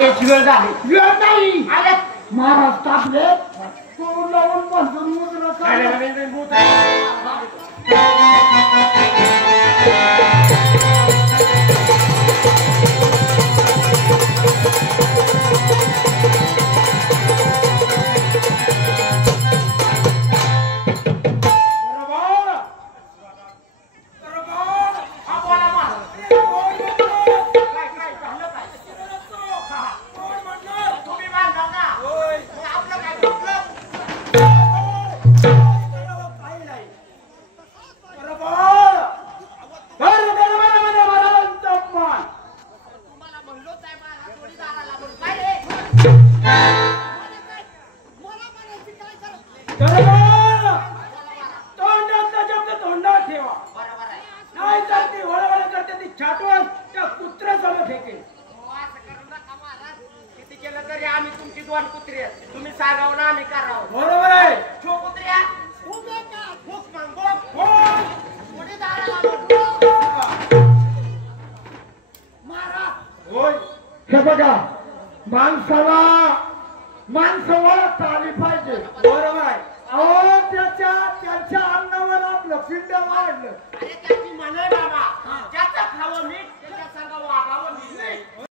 वेळ झाली. वेळ नाही. अरे महाराज टाकले तोंड लावून बसून मुद्रा तुम्ही सांगाव ना आम्ही करावं. बरोबर आहे. छो कुत्र्या हे बघा माणसाला ताली पाहिजे. बरोबर आहे. अहो त्यांच्या अन्नावर आपलं पिंड वाढलं. अरे त्याची म्हणे बाबा ज्याचं खावं मीठ त्याच्या संग वागावं मीठ नाही.